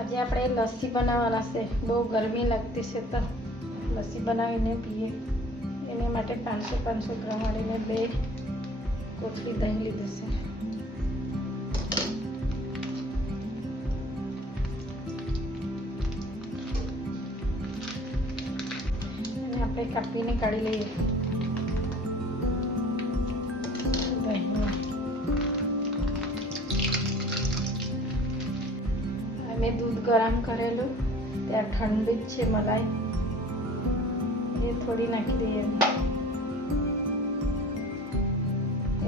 આજે આપણે લસ્સી બનાવવાના છે. બહુ ગરમી લાગતી છે તો લસ્સી બનાવીને પીએ. એને માટે 500 ગ્રામ વાળીને 2 કોથળી દહીં લીધું છે. એને આપણે કાપીને કાઢી લઈએ. મેં દૂધ ગરમ કરેલું, ત્યાં ઠંડી જ છે મલાઈ, એ થોડી નાખી દઈએ.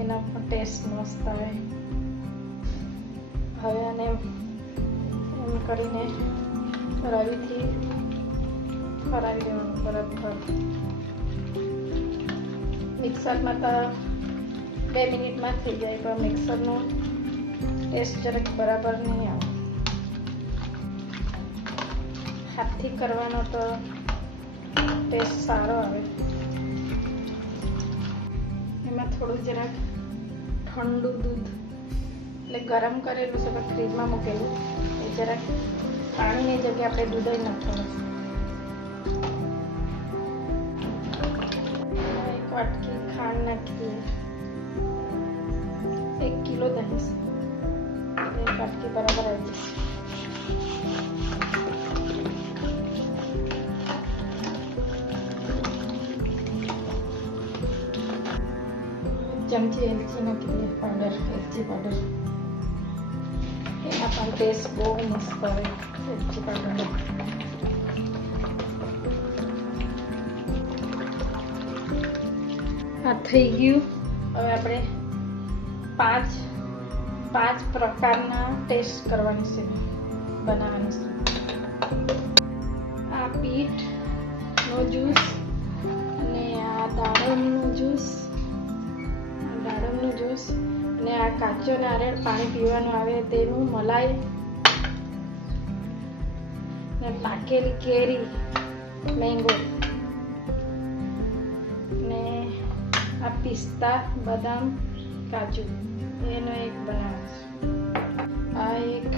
એના પણ ટેસ્ટ મસ્ત આવે. હવે આને એમ કરીને રવીથી ફરાવી દેવાનું બરાબર. મિક્સરમાં તો 2 મિનિટમાં થઈ જાય, પણ મિક્સરનો ટેસ્ટ જરાક બરાબર નહીં આવે. હાથથી કરવાનો તો ટેસ્ટ સારો આવે. એમાં થોડું જરાક ઠંડુ દૂધ, એટલે ગરમ કરેલું છે પણ ફ્રીજમાં મૂકેલું, એ જરાક પાણીની જગ્યાએ આપણે દૂધ જ નાખવાનું. એક વાટકી ખાંડ નાખીએ. 1 કિલો દહીં છે, 1 વાટકી બરાબર આવી જશે. ચમચી એલચી નાખી દઈએ પાવડર, એલચી પાવડર. એના પણ ટેસ્ટ બહુ મસ્ત આવે એલચી પાવડરનો. આ થઈ ગયું. હવે આપણે 5 પ્રકારના ટેસ્ટ કરવાની છે, બનાવવાની છે. આ બીટનો જ્યુસ અને આ દાડમનો જ્યુસ અને આ કાચો નારિયેળ પાણી પીવાનું આવે તેનું મલાઈ, ને પાકેલી કેરી મેંગો, ને આ પિસ્તા બદામ કાજુ, એનો એક બનાવે છે. આ એક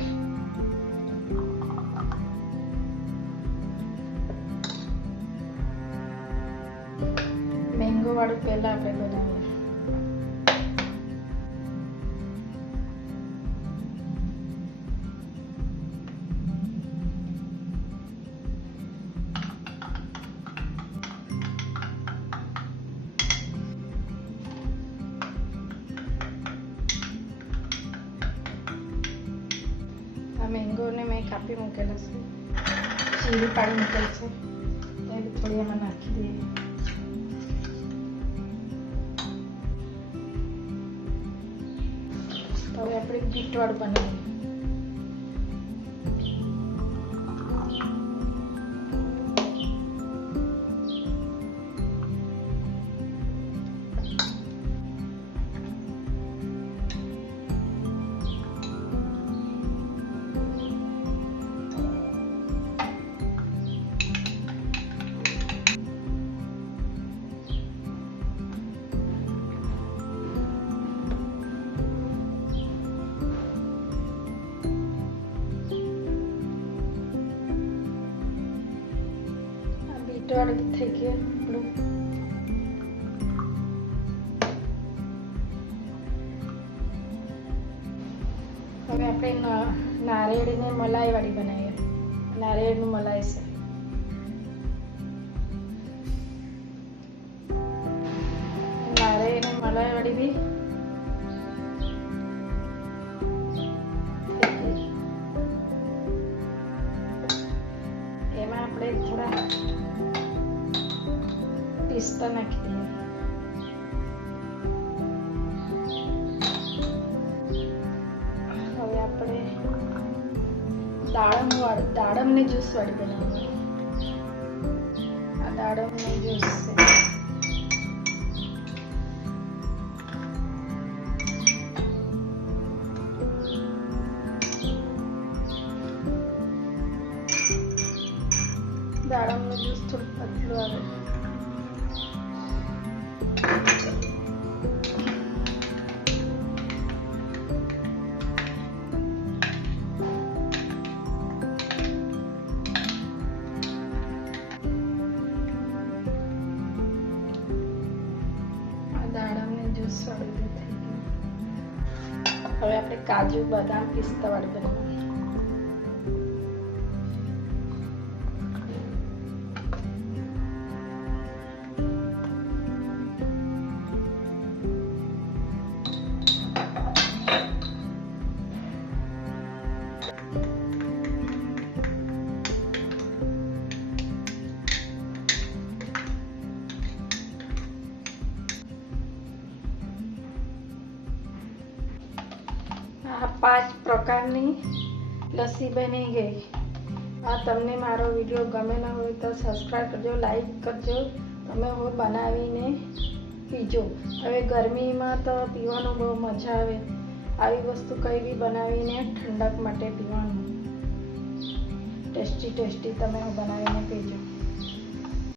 મેંગો વાળું પહેલા આપણે બનાવીએ. આ મેંગોને મેં કાપી મૂકેલા છે, ચીરી પાડી મૂકેલ છે, એ થોડી એમાં નાખી દઈએ. હવે આપણે બીટવાળું બનાવીએ. બીટવાળું થઈ ગયું આપણું. હવે આપણે નારિયેળને મલાઈ વાળી બનાવીએ. નારિયેળનું મલાઈ છે. નારિયેળને મલાઈ વાળી બી એમાં આપણે થોડા પિસ્તા નાખી દઈએ. હવે આપણે દાડમને જ્યુસ વાળી બનાવવાનું. આ દાડમનો જ્યુસ છે. દાડમનું જ્યુસ થોડું પતલું આવે. કાજુ બદામ પિસ્તા વાળી બનાવવાની. આ 5 પ્રકારની લસ્સી બની ગઈ. આ તમને મારો વિડીયો ગમે ન હોય તો સબસ્ક્રાઈબ કરજો, લાઈક કરજો. તમે હું બનાવીને પીજો. હવે ગરમીમાં તો પીવાનું બહુ મજા આવે. આવી વસ્તુ કંઈ બી બનાવીને ઠંડક માટે પીવાનું ટેસ્ટી તમે બનાવીને